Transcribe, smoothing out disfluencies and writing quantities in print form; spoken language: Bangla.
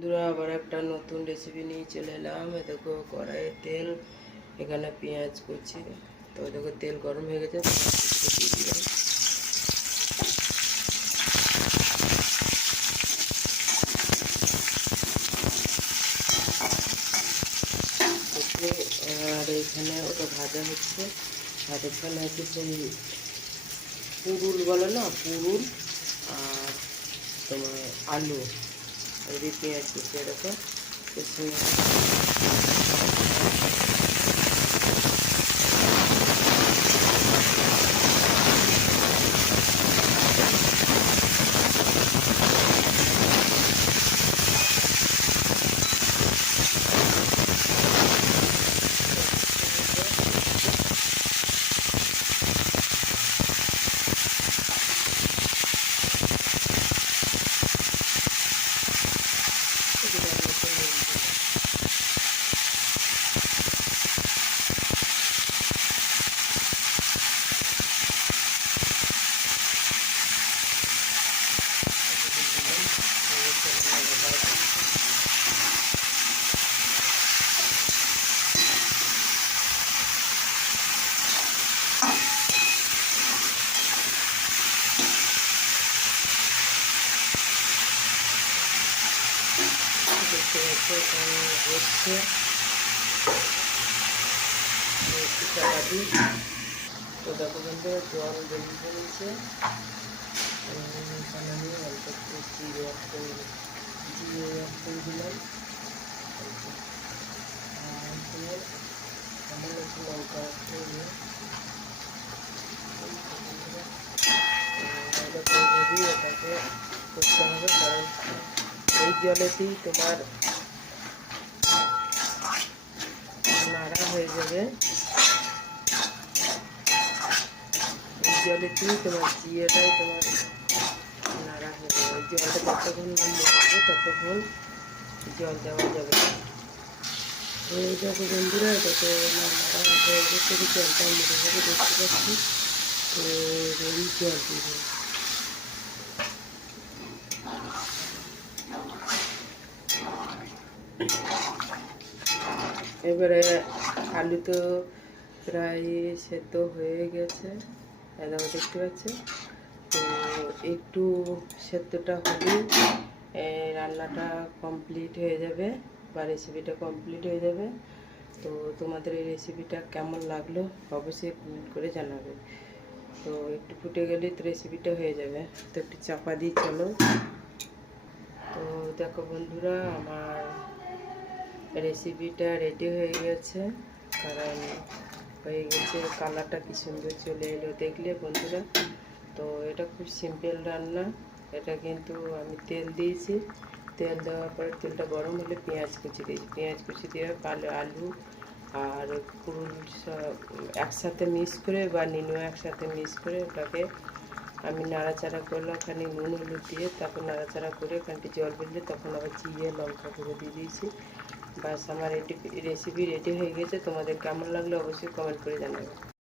বন্ধুরা আবার একটা নতুন রেসিপি নিয়ে চলে এলাম। দেখো কড়াইয়ে তেল, এখানে পেঁয়াজ কুচি। তো দেখো তেল গরম হয়ে গেছে, দিয়ে দিলাম। আর এখানে ওটা ভাজা হচ্ছে, আর এখানে আছে সেই পুরুল বলে না, পুরুল আর তোমার আলু আর পেঁয়াজ কুচি। দেখো দেখতে পাচ্ছি এখানে হচ্ছে চাপাতি। তো দেখো বন্ধু জল বেরিয়ে নিয়েছে। এখানে আমি অল্প একটু জিরে অ্যাড করে দিলাম। আর এখানে আমার একটু লঙ্কা অ্যাড করে দিলাম। এটাকে করতে হবে, কারণ এই জলেতেই তোমার নাড়া হয়ে যাবে। এই জলেতেই তোমার জিরেটাই তোমার নাড়া হয়ে যাবে। ওই জলটা যতক্ষণ নাড়বে ততক্ষণ জল দেওয়া যাবে না। এই দেখো বন্ধুরা, এটাকে নাড়া হয়ে গেছে, জলটা মেরে যাবে দেখতে পাচ্ছি। তো এই জল দিয়ে এবারে আলু তো প্রায় সেদ্ধ হয়ে গেছে, দেখো দেখতে পাচ্ছি। তো একটু সেদ্ধটা হলেই রান্নাটা কমপ্লিট হয়ে যাবে বা রেসিপিটা কমপ্লিট হয়ে যাবে। তো তোমাদের এই রেসিপিটা কেমন লাগলো অবশ্যই কমেন্ট করে জানাবে। তো একটু ফুটে গেলেই তো রেসিপিটা হয়ে যাবে। তো একটু চাপা দিয়ে চলো। তো দেখো বন্ধুরা, আমার রেসিপিটা রেডি হয়ে গেছে, কারণ হয়ে গেছে, কালারটা কি সুন্দর চলে এলো দেখলে বন্ধুরা। তো এটা খুব সিম্পল রান্না। এটা কিন্তু আমি তেল দিয়েছি, তেল দেওয়ার পরে তেলটা গরম হলে পেঁয়াজ কুচি দিয়েছি, পেঁয়াজ কুচি দিয়ে আলু আর পুরুল একসাথে মিক্স করে বা নিনুয়া একসাথে মিক্স করে ওটাকে আমি নাড়াচাড়া করলাম, ওখানে নুন হলুদ দিয়ে, তারপর নাড়াচাড়া করে ওখানটি জল বেরলে তখন আবার জিরে লঙ্কা গুঁড়ো দিয়ে দিয়েছি। বাস আমার রেসিপি রেডি হয়ে গেছে। তোমাদের কেমন লাগলো অবশ্যই কমেন্ট করে জানাবে।